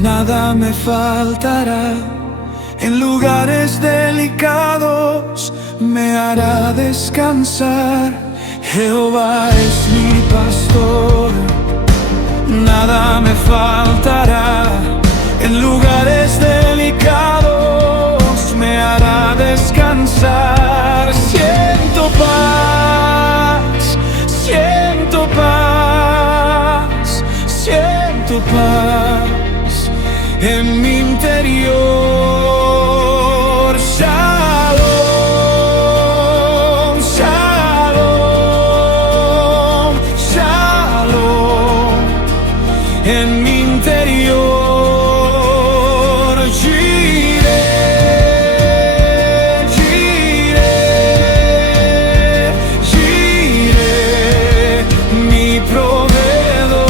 Nada me faltará, en lugares delicados me hará descansar. Jehová es mi pastor, nada me faltará, en lugares delicados me hará descansar. Siento paz, siento paz, siento paz en mi interior. Shalom, shalom, shalom en mi interior. Jireh, Jireh, Jireh, mi proveedor.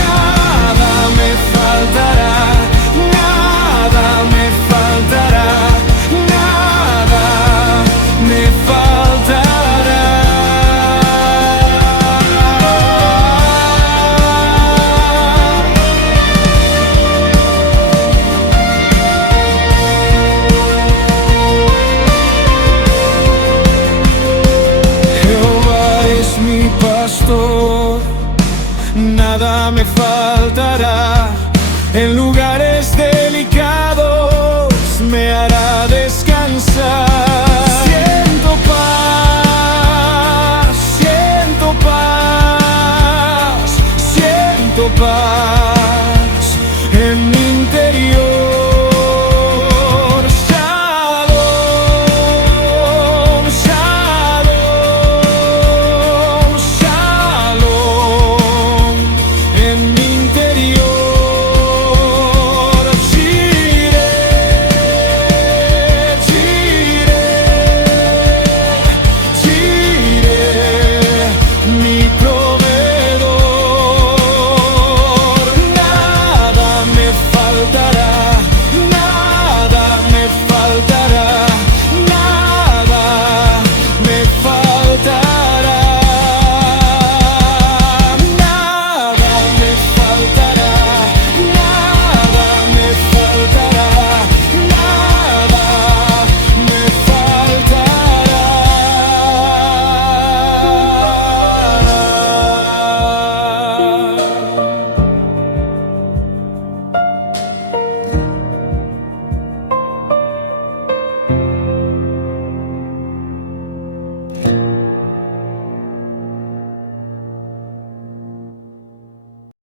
Nada me faltará, nada me faltará, nada me faltará. Jehová es mi pastor, nada me faltará, en lugares delicados me hará descansar. Siento paz, siento paz, siento paz